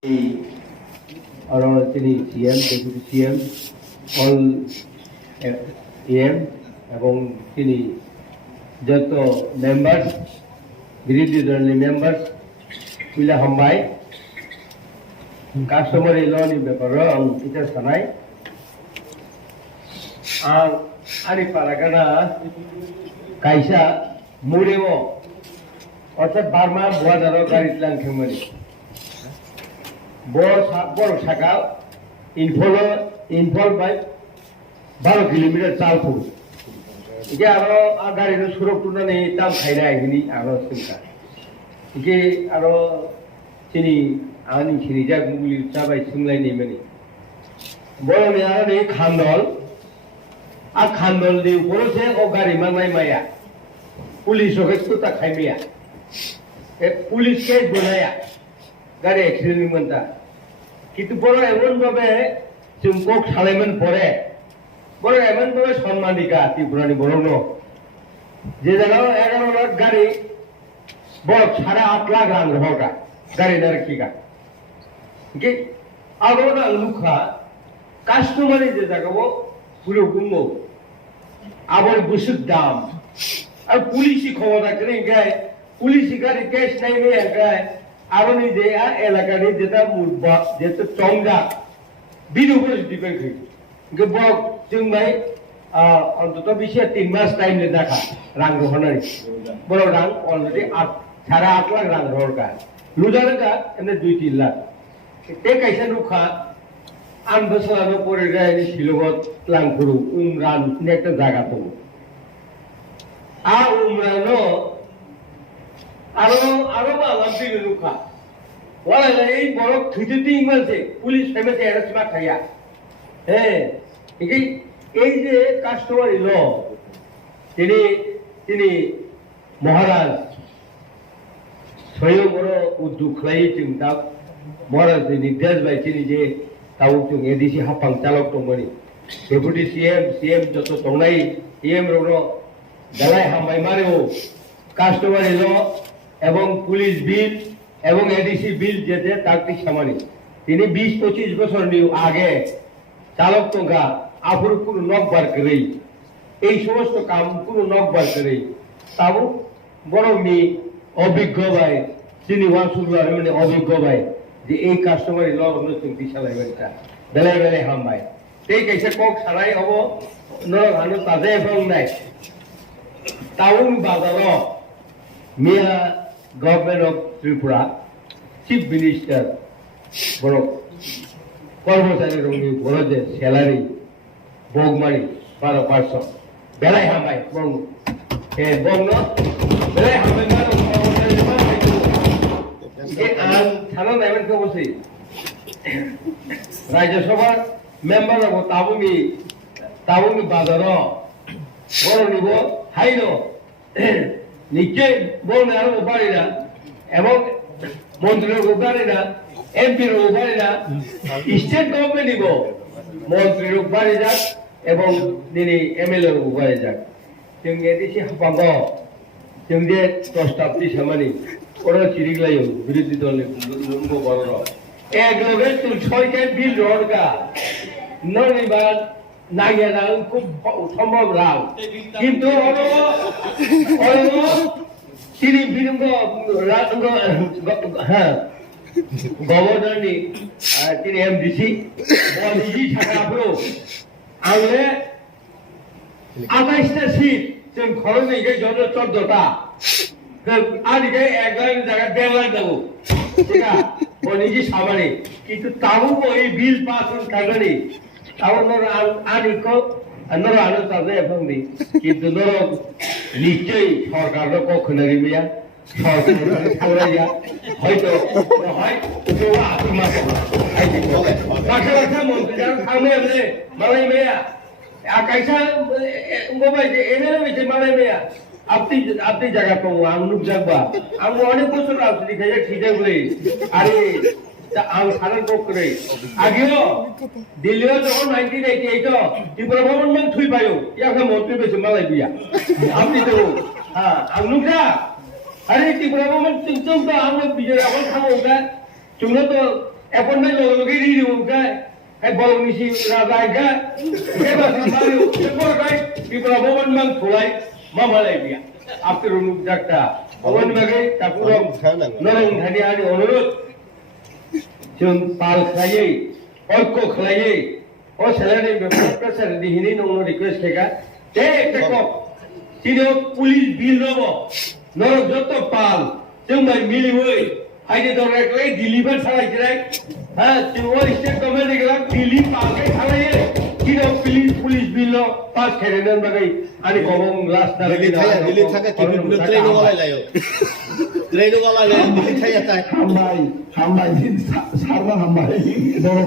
Or CM, Deputy CM, all AM, এবং তিনি যত মেম্বার্স বিরোধী দলের মেম্বার্স মিলে হামবাই কাস্টমার ল'नि ব্যাপারে आं টিচার সানাই आं आंनि पारागाना कायसा मुरेमो अर्थात बारमा बर्डाराव गारि लांथोंमोन बर साखा इनफल बाय 12 किलोमीटर चालखौ इके आरो गारिनो सुरक तुनानै दाम खायनाय हिनि आरो सिंका इके आरो सिनि आंनि सिनि जा गुगुलि जाबाय सोंलायनाय माने बर'नि आरो नै खानदल आ खानदल नि उपरसे ओ गारि मांनाय माया पुलिस होके कुता खायमिया ए पुलिस के बनाया गारि एक्सिडेंट मोनता किन्तु बड़ एमन भावे जों कक सालायमोन परे बड़ एमन भावे सम्मानिका त्रिपुरानि बर'नो जे जायगायाव 11 लाख गारि बड़ 8.5 लाख रां रहगा गारि नारखिगा के आगोना लुखा कास्टमारनि जे जायगायाव पुरो गुमो आबर बुसुक दाम और पुलिस खबर राखने गाय पुलिस गाड़ी केस नहीं में गाय आरोनी जे आ एलाका नि जेता मुरबा जेता चंगा बिदुबो दिबे खै के बक जों भाई अंतत बिसे 3 मास टाइम ले दाखा रां रहनाय बड़ रां अलरेडी 8.5 लाख रां रहरगा लुजारगा एने 2-3 लाख ते कैसा रुखा आं बसलानो परे गाय सिलगत लांखुरु उमरान नेकटा जागा दं आ उमरानो आरो मालाबि नुखा वालाय बरक थैथि मानसे पुलिस फेमेसे एरेस्ट मा थाया हे इके এই যে কাস্টমার ল তিনি মহারাজ स्वयं बड़ उद्योग खालायो जों दा महाराजनि निर्देश बायदियै जे दाउ जों एडिसि हाफां चालक दंमोन डेपुटी सीएम जत दंनाय एम रनो दालाय हामबाय मारो कास्टमार ल এবং পুলিশ বিল এবং এডিসি বিল যেতে তাকতি সামানি তিনি 20-25 বছরনি আগে চালক টঙ্কা আফুর কোনো নকবার করে এই সমস্ত কাম কোনো নকবার করে তাও বড় মি অভিজ্ঞ ভাই তিনি ওয়াসুল্লাহ মানে অভিজ্ঞ ভাই যে এই কাস্টমার ল অনুষ্ঠান বিশালাইবাটা বেলায় বেলায় হামবাই এই কাইসা কক সারাই হব নরক হানো তাজে এবং নাই টাউন বাজার মিয়া Government of Tripura, Chief Minister, Borok, Kormosari Rungi, Boroje, salary, Bogmani, 12%. Belai Hamai, Bong, Bongno, Belai Hamai, and Thanan Evan Kosi, Raja Sobar, member of Tawumi Bazaro, Boronibo, Haino. নিচে বলনে আরো পারি না এবং মন্ত্রীর পারি না এমপির পারি না স্টেট গভর্নমেন্ট নিব মন্ত্রীর পারি যাক এবং তিনি এমএলএ পারি যাক जों एडिसि हाबांग जों जे प्रस्ताबनि सामानि ओरा चिरिग्लायो बिरोधी दलनि लंगो बरर एक लगे तुल छयटा बिल रडगा ननिबा नागिया खूब सम्भव राव किन्तु তিনি বিরঙ্গ হ্যাঁ গভর্নরনি তিনি এমডিসি বলিজি থাকাবো আংলে 28টা সিট जों খরচে জন্য 14টা আজকে 11 জায়গা 1.5 লাখ দেবো ঠিক আছে বলিজি সামানে কিন্তু তাও এই বিল পাস কাগনি তাও আনিকো নর আলো তাজে এফংদি কিন্তু নর নিশ্চয়ই সরকার কখনোই মিয়া সরকার সামলাইয়া হয়তো হয় তো আত্মা মাথা মাথা মন্ত্রী সামনে এমনি মালাই মেয়া আকাইসা গোবাই যে এনে হইছে মালাই মেয়া আপনি জায়গা পাবো আমি নুক যাবা আমি অনেক বছর রাজনীতি খাইয়া খিদে বলে আরে আং সারা করে আগেও দিল্লিও যখন 1988 ত্রিপুরা ভবন মান থুই পায়ো ইয়াকে মন্ত্রী বেশি মালাই বিয়া আপনি তো হ্যাঁ আংনুকা আরে ত্রিপুরা ভবন চিন্তা আমরা বিজয় এখন খাবো চুনো তো এখন না লোকে দিয়ে দিব cái bầu ni si ra dài cái mà thằng ba điều cái bầu cái vì bà bầu ăn mang phổi mà lại bịa after runuk jakta bầu ăn mang cái ta pura norong thani ani onurut chun pal khaye orko khaye o salary pressure di hini no request ke ka ko sino police bill robo norok jotto pal chung mai mili hoi ID দরকার deliver ছাড়াই যায় হ্যাঁ তিনবার state government গেলাম দিল্লি পাকে ছাড়াই কিনো police bill pass খেলে নেন বাগাই আনি কমন লাস্ট না দিল্লি থাকে কি ট্রেন গলায় লাইও ট্রেন গলায় দিল্লি থাকে তাই হামবাই সারবা হামবাই বড়